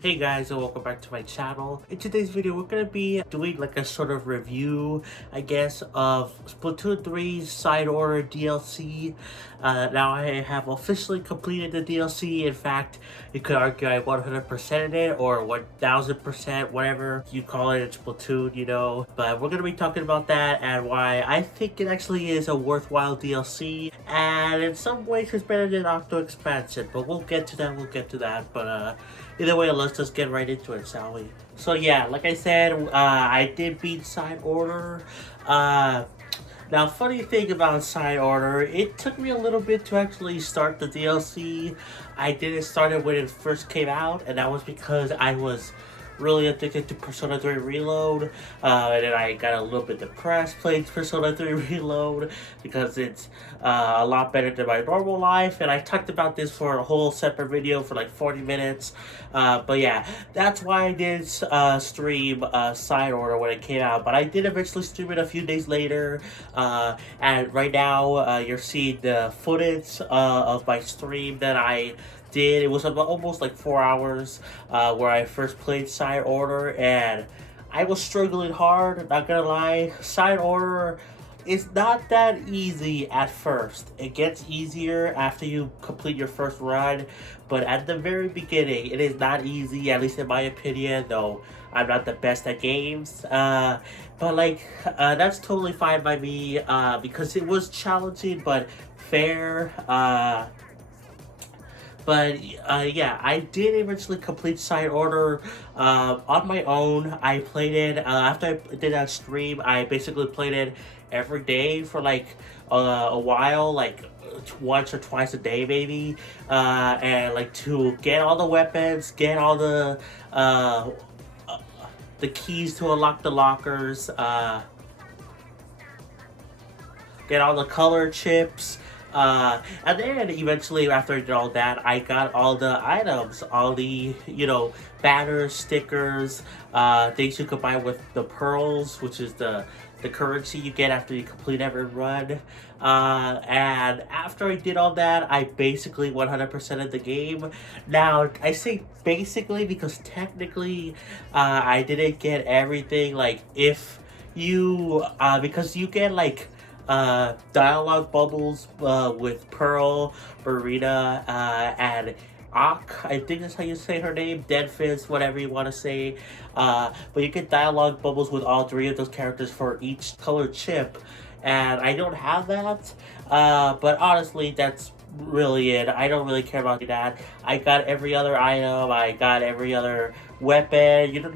Hey guys, and welcome back to my channel. In today's video, we're gonna be doing like a sort of review, I guess, of Splatoon 3's Side Order DLC. Now I have officially completed the DLC. In fact, you could argue I 100%ed it or 1000%, whatever you call it in Splatoon, you know. But we're gonna be talking about that and why I think it actually is a worthwhile DLC. And in some ways, it's better than Octo Expansion. But we'll get to that. But either way, let's just get right into it, shall we? So yeah, like I said, I did beat Side Order. Now, funny thing about Side Order, it took me a little bit to actually start the DLC. I didn't start it when it first came out, and that was because I was really addicted to Persona 3 Reload, and then I got a little bit depressed playing Persona 3 Reload because it's a lot better than my normal life, and I talked about this for a whole separate video for like 40 minutes, but yeah, that's why I did stream Side Order when it came out, but I did eventually stream it a few days later, and right now you're seeing the footage of my stream that I did. It was about almost like 4 hours where I first played Side Order, and I was struggling hard, not gonna lie. Side Order is not that easy at first. It gets easier after you complete your first run, but at the very beginning it is not easy, at least in my opinion, though I'm not the best at games. But like that's totally fine by me because it was challenging but fair. But yeah, I did eventually complete Side Order on my own. I played it after I did that stream. I basically played it every day for like a while, like once or twice a day maybe, and like to get all the weapons, get all the keys to unlock the lockers, get all the color chips. And then eventually after I did all that, I got all the items, all the, banners, stickers, things you could buy with the pearls, which is the currency you get after you complete every run. And after I did all that, I basically 100%ed the game. Now, I say basically because technically I didn't get everything, like if you, because you get like dialogue bubbles with Pearl, Marina, and Ak, I think that's how you say her name, Deadfist, whatever you want to say. But you get dialogue bubbles with all three of those characters for each color chip, and I don't have that. But honestly, that's really it. I don't really care about that. I got every other item. I got every other weapon.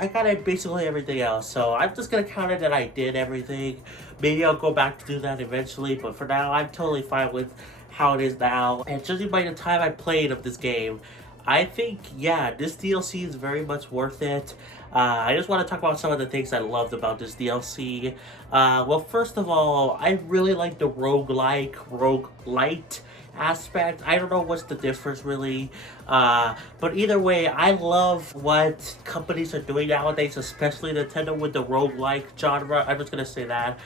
I got basically everything else. So I'm just gonna count it that I did everything. Maybe I'll go back to do that eventually, but for now, I'm totally fine with how it is now. And judging by the time I played of this game, I think, yeah, this DLC is very much worth it. I just want to talk about some of the things I loved about this DLC. Well, first of all, I really like the roguelite aspect. I don't know what's the difference really, but either way, I love what companies are doing nowadays, especially Nintendo with the roguelike genre. I'm just gonna say that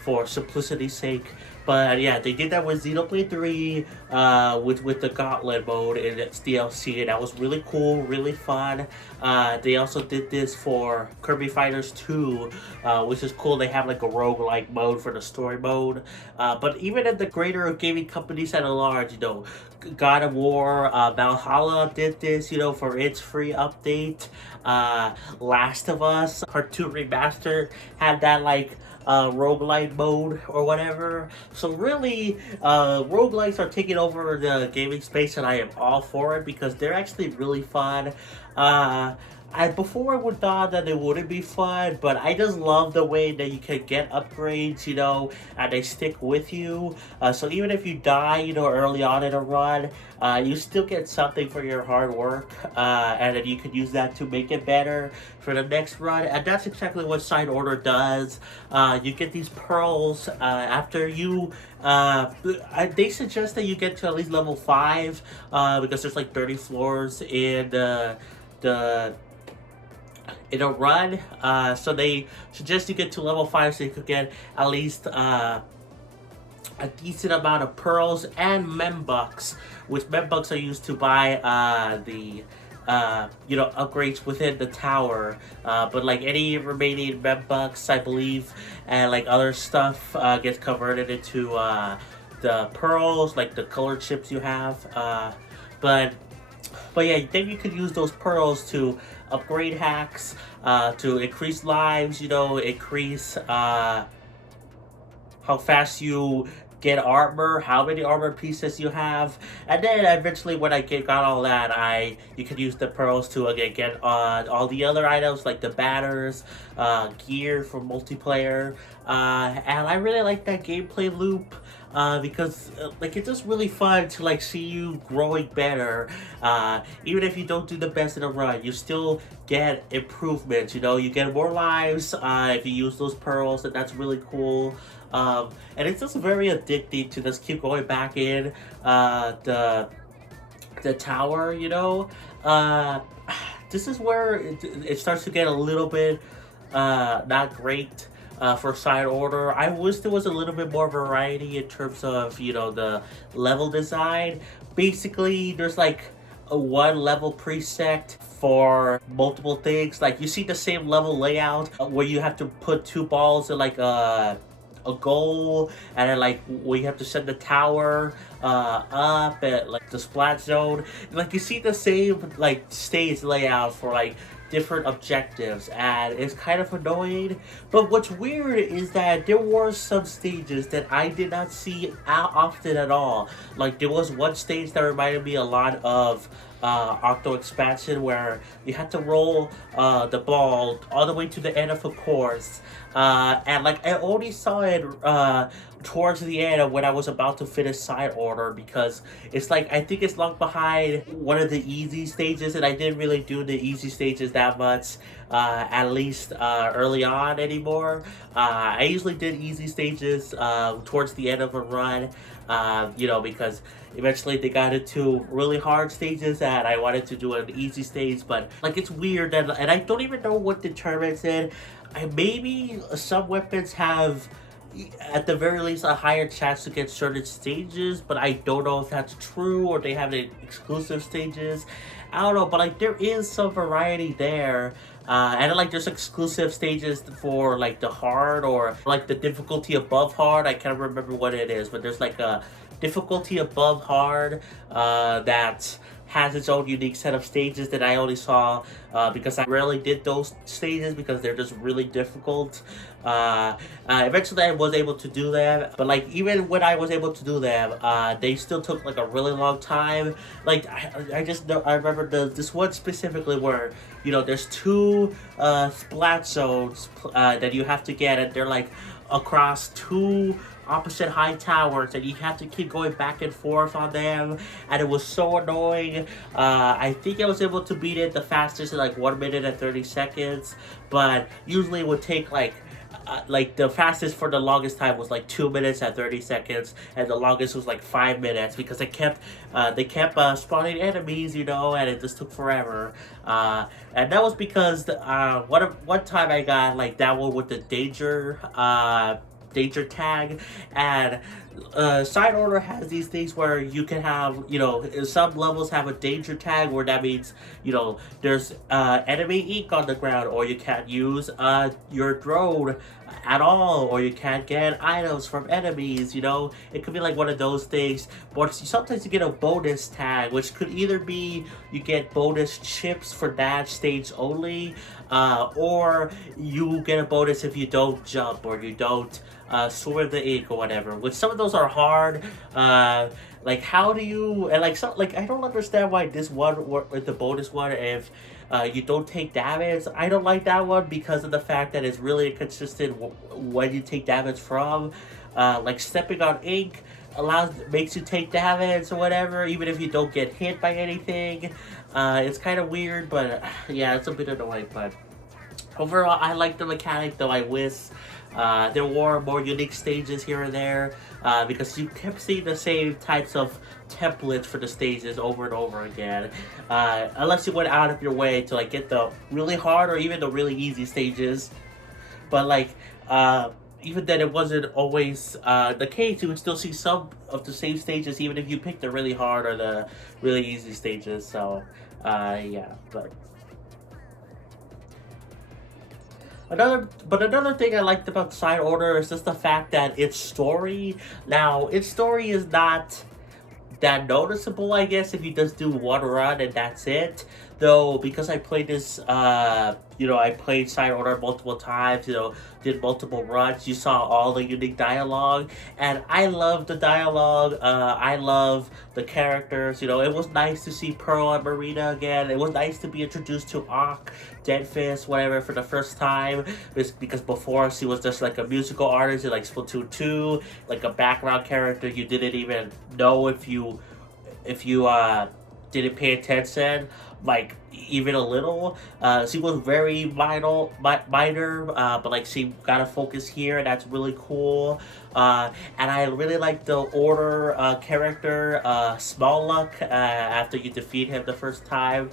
for simplicity's sake. But yeah, they did that with Xenoblade 3, with the Gauntlet mode in its DLC, and that was really cool, really fun. They also did this for Kirby Fighters 2, which is cool. They have like a roguelike mode for the story mode. But even in the greater gaming companies at large, God of War, Valhalla did this, for its free update. Last of Us Part 2 Remastered had that like roguelite mode or whatever. So really, roguelites are taking over the gaming space, and I am all for it because they're actually really fun. Before I would thought that it wouldn't be fun, but I just love the way that you can get upgrades, and they stick with you. So even if you die, early on in a run, you still get something for your hard work, and then you can use that to make it better for the next run. And that's exactly what Side Order does. You get these pearls after you. They suggest that you get to at least level 5, because there's like 30 floors in the in a run, so they suggest you get to level 5 so you could get at least a decent amount of pearls and membucks, which membucks are used to buy the upgrades within the tower. But like any remaining bucks, I believe, and like other stuff gets converted into the pearls, like the color chips you have. But but yeah, then you could use those pearls to upgrade hacks, to increase lives, increase how fast you get armor, how many armor pieces you have, and then eventually when got all that, you can use the pearls to again get all the other items like the banners, gear for multiplayer, and I really like that gameplay loop. Because like it's just really fun to like see you growing better. Even if you don't do the best in a run, you still get improvements. You get more lives if you use those pearls, and that's really cool. And it's just very addicting to just keep going back in the tower. This is where it starts to get a little bit not great. For side order, I wish there was a little bit more variety in terms of the level design. Basically, there's like a one level preset for multiple things. Like you see the same level layout where you have to put two balls in like a goal, and then like we have to send the tower up at like the splat zone. Like you see the same like stage layout for like different objectives, and it's kind of annoying. But what's weird is that there were some stages that I did not see often at all. Like there was one stage that reminded me a lot of Octo Expansion, where you had to roll the ball all the way to the end of a course, and like I only saw it towards the end of when I was about to finish side order, because it's like I think it's locked behind one of the easy stages, and I didn't really do the easy stages that much, at least early on anymore. I usually did easy stages towards the end of a run, because eventually they got into really hard stages and I wanted to do an easy stage. But like it's weird, and I don't even know what determines it. Maybe some weapons have at the very least a higher chance to get certain stages, but I don't know if that's true or they have exclusive stages. I don't know, but like there is some variety there. And like there's exclusive stages for like the hard or like the difficulty above hard. I can't remember what it is, but there's like a difficulty above hard that has its own unique set of stages that I only saw because I rarely did those stages because they're just really difficult. Eventually I was able to do them, but like even when I was able to do them, they still took like a really long time. Like I just know, I remember this one specifically where there's two splat zones that you have to get, and they're like across two opposite high towers, and you have to keep going back and forth on them, and it was so annoying. I think I was able to beat it the fastest in like 1 minute and 30 seconds, but usually it would take like the fastest for the longest time was like 2 minutes and 30 seconds, and the longest was like 5 minutes because they kept spawning enemies, and it just took forever. And that was because one time I got like that one with the danger tag, and side order has these things where you can have some levels have a danger tag, where that means there's enemy ink on the ground, or you can't use your drone at all, or you can't get items from enemies. It could be like one of those things. But sometimes you get a bonus tag, which could either be you get bonus chips for that stage only, or you get a bonus if you don't jump or you don't swim the ink or whatever. Which some of those are hard. Like how do you, and like I don't understand why this one with the bonus one, if you don't take damage. I don't like that one because of the fact that it's really inconsistent when you take damage from. Like stepping on ink makes you take damage or whatever, even if you don't get hit by anything. It's kind of weird, but yeah, it's a bit annoying. But overall, I like the mechanic, though I wish there were more unique stages here and there, because you kept seeing the same types of templates for the stages over and over again, unless you went out of your way to like get the really hard or even the really easy stages. But like even then, it wasn't always the case. You would still see some of the same stages even if you picked the really hard or the really easy stages. So Yeah, but another thing I liked about Side Order is just the fact that its story. Now, its story is not that noticeable, I guess, if you just do one run and that's it. Though, because I played this, I played Side Order multiple times, did multiple runs, you saw all the unique dialogue, and I love the dialogue. I love the characters. It was nice to see Pearl and Marina again. It was nice to be introduced to Ock, Deadfist, whatever, for the first time, because before she was just like a musical artist in like Splatoon 2, like a background character you didn't even know if you didn't pay attention, like even a little. She was very minor, but like she got a focus here, and that's really cool. And I really like the Order character, Small Luck. After you defeat him the first time,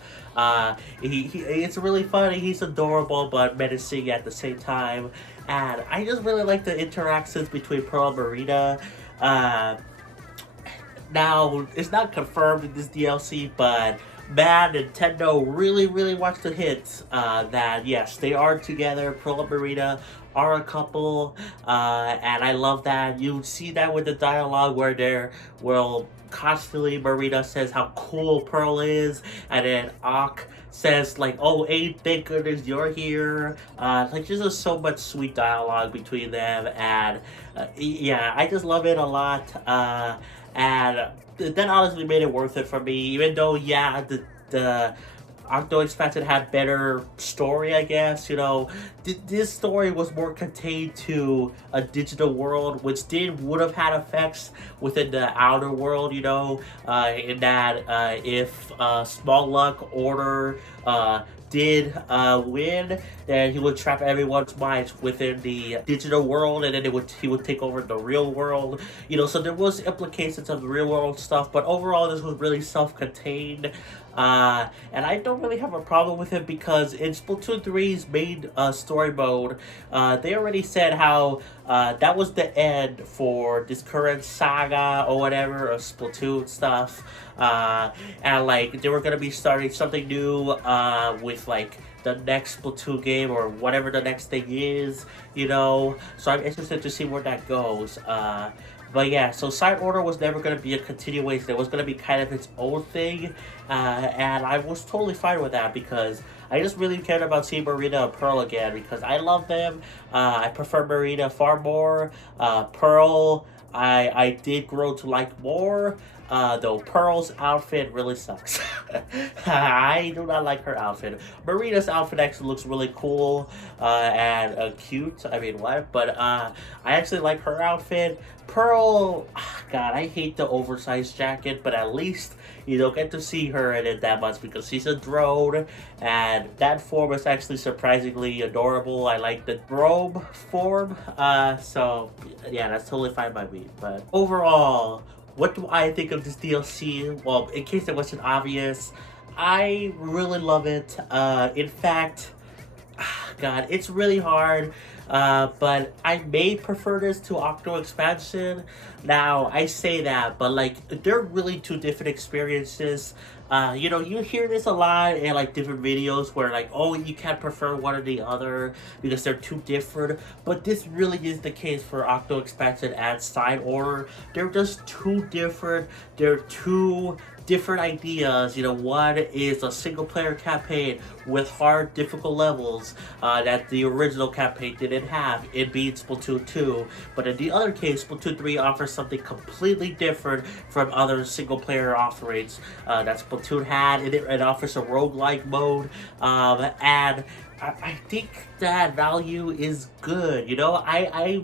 it's really funny. He's adorable but menacing at the same time, and I just really like the interactions between Pearl and Marina. Uh, Now, it's not confirmed in this DLC, but man, Nintendo really, really wants to hint that yes, they are together. Pearl and Marina are a couple, and I love that. You see that with the dialogue where constantly Marina says how cool Pearl is, and then Ock says like, "Oh, hey, thank goodness you're here." Like there's just so much sweet dialogue between them, and yeah, I just love it a lot. And that honestly made it worth it for me, even though yeah, the Octo Expansion had better story, I guess. This story was more contained to a digital world, which would have had effects within the outer world. In that if Small Luck Order did win, then he would trap everyone's minds within the digital world, and then he would take over the real world. So there was implications of the real world stuff, but overall this was really self-contained. And I don't really have a problem with it because in Splatoon 3's main story mode, they already said how that was the end for this current saga or whatever of Splatoon stuff. And like they were gonna be starting something new with like the next Splatoon game or whatever the next thing is. So I'm interested to see where that goes. But yeah, so Side Order was never going to be a continuation. It was going to be kind of its own thing. And I was totally fine with that because I just really cared about seeing Marina and Pearl again because I love them. I prefer Marina far more. Pearl, I did grow to like more. Though Pearl's outfit really sucks. I do not like her outfit. Marina's outfit actually looks really cool and cute. I mean, what? But I actually like her outfit. Pearl, God, I hate the oversized jacket, but at least you don't get to see her in it that much because she's a drone, and that form is actually surprisingly adorable. I like the drone form, so yeah, that's totally fine by me. But overall, what do I think of this DLC? Well, in case it wasn't obvious, I really love it. In fact, God, it's really hard. But I may prefer this to Octo Expansion. Now, I say that, but like, they're really two different experiences. You hear this a lot in like different videos where like, oh, you can't prefer one or the other because they're too different. But this really is the case for Octo Expansion and Side Order. They're just too different. They're two different ideas. One is a single player campaign with hard, difficult levels that the original campaign didn't have. It beat Splatoon 2. But in the other case, Splatoon 3 offers something completely different from other single player offerings that Splatoon had. It offers a roguelike mode, and I think that value is good. I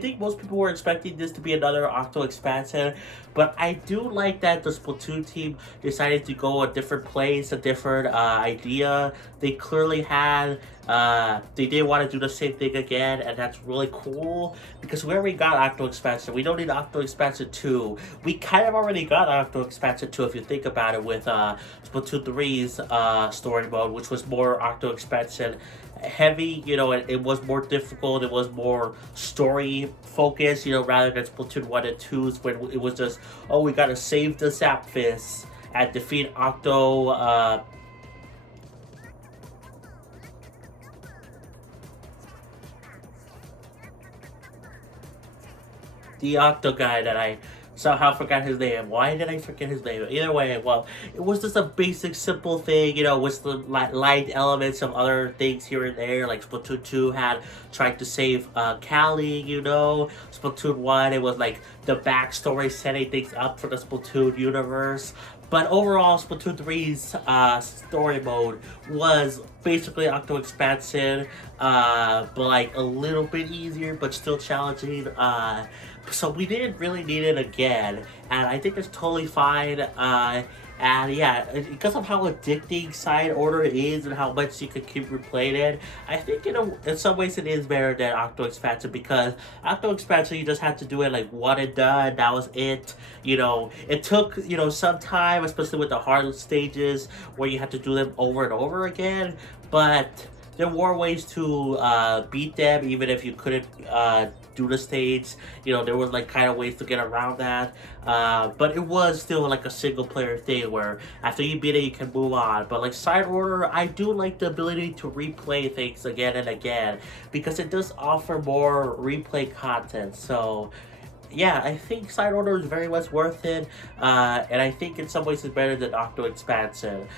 think most people were expecting this to be another Octo Expansion, but I do like that the Splatoon team decided to go a different place, a different idea. They clearly had, they did want to do the same thing again, and that's really cool because we already got Octo Expansion. We don't need Octo Expansion 2. We kind of already got Octo Expansion 2 if you think about it with Splatoon 3's story mode, which was more Octo Expansion heavy. It was more difficult. It was more story focused, rather than Splatoon 1 and 2's when it was just, oh, we gotta save the Zapfist and defeat Octo the Octo guy that I somehow forgot his name. Why did I forget his name? Either way, well, it was just a basic, simple thing, you know, with some light elements of other things here and there. Like Splatoon 2 had tried to save Callie, you know. Splatoon 1, it was like the backstory setting things up for the Splatoon universe. But overall, Splatoon 3's story mode was basically Octo Expansion, but like a little bit easier, but still challenging. So we didn't really need it again, and I think it's totally fine. And yeah, because of how addicting Side Order is and how much you can keep replaying it, I think in some ways it is better than Octo Expansion, because Octo Expansion you just had to do it like one and done, that was it. You know, it took, you know, some time, especially with the hard stages where you had to do them over and over again, but there were ways to beat them even if you couldn't do the stage. You know, there was like kind of ways to get around that, but it was still like a single player thing where after you beat it you can move on. But like Side Order, I do like the ability to replay things again and again because it does offer more replay content. So yeah, I think Side Order is very much worth it, and I think in some ways it's better than Octo Expansion,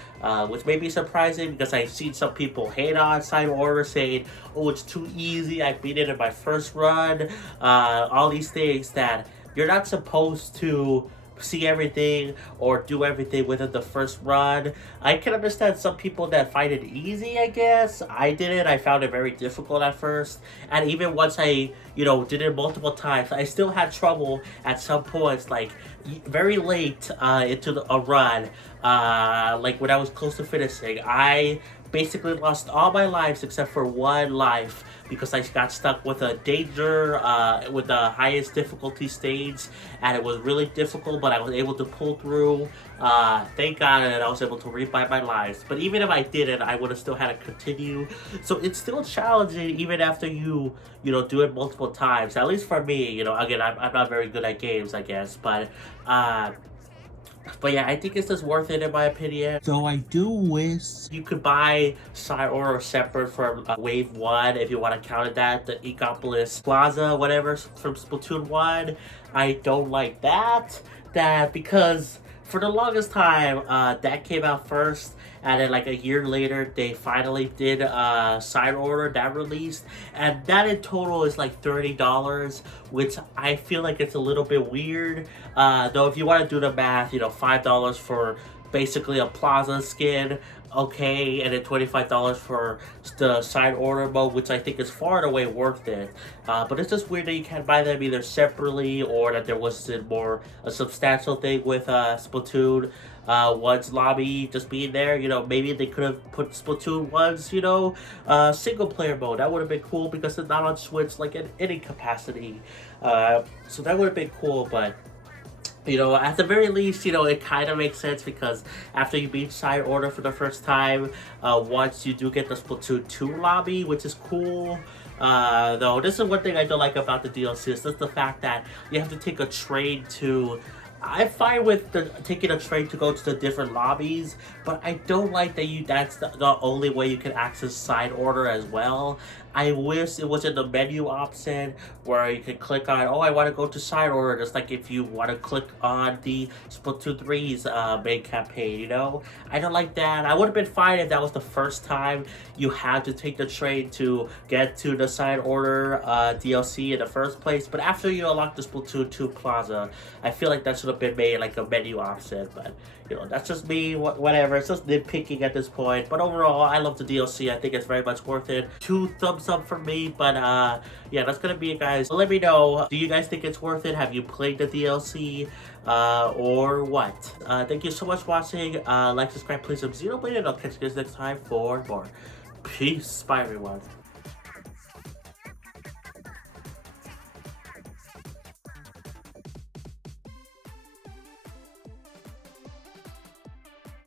which may be surprising because I've seen some people hate on Side Order, saying, oh, it's too easy, I beat it in my first run, all these things that you're not supposed to see everything or do everything within the first run. I can understand some people that find it easy, I guess. I didn't. I found it very difficult at first. And even once I, you know, did it multiple times, I still had trouble at some points, like very late into a run. Like when I was close to finishing, I basically lost all my lives except for one life because I got stuck with a danger with the highest difficulty stage, and it was really difficult, but I was able to pull through. Thank God that I was able to rebuy my lives. But even if I didn't, I would have still had to continue. So it's still challenging even after you know, do it multiple times. At least for me, you know, again, I'm not very good at games, I guess, but yeah, I think it's just worth it in my opinion. So I do wish you could buy Side Order separate from Wave 1 if you want to count it that, the Ecopolis Plaza, whatever, from Splatoon 1. I don't like that because for the longest time, that came out first, and then like a year later, they finally did Side Order that released, and that in total is like $30, which I feel like it's a little bit weird. Though if you want to do the math, you know, $5 for basically a Plaza skin, okay, and then $25 for the Side Order mode, which I think is far and away worth it. But it's just weird that you can't buy them either separately, or that there wasn't more a substantial thing with Splatoon 1's lobby just being there. You know, maybe they could have put Splatoon 1's, you know, single player mode. That would have been cool because it's not on Switch like in any capacity. So that would have been cool, but you know, at the very least, you know, it kind of makes sense because after you beat Side Order for the first time, once you do get the Splatoon 2 lobby, which is cool. Though, this is one thing I don't like about the DLC, is just the fact that you have to take a train to... I'm fine with taking a train to go to the different lobbies, but I don't like that that's the only way you can access Side Order as well. I wish it was in the menu option where you can click on, oh, I want to go to Side Order, just like if you want to click on the Splatoon 3's main campaign, you know? I don't like that. I would have been fine if that was the first time you had to take the train to get to the Side Order DLC in the first place, but after you unlock the Splatoon 2 Plaza, I feel like that should have been made like a menu option, but you know, that's just me, whatever. It's just nitpicking at this point, but overall, I love the DLC. I think it's very much worth it. 2 thumbs up for me, but yeah, that's gonna be it, guys. Let me know, do you guys think it's worth it? Have you played the DLC or what? Thank you so much for watching. Like, subscribe, please, Xenoblade, and I'll catch you guys next time for more. Peace. Bye, everyone.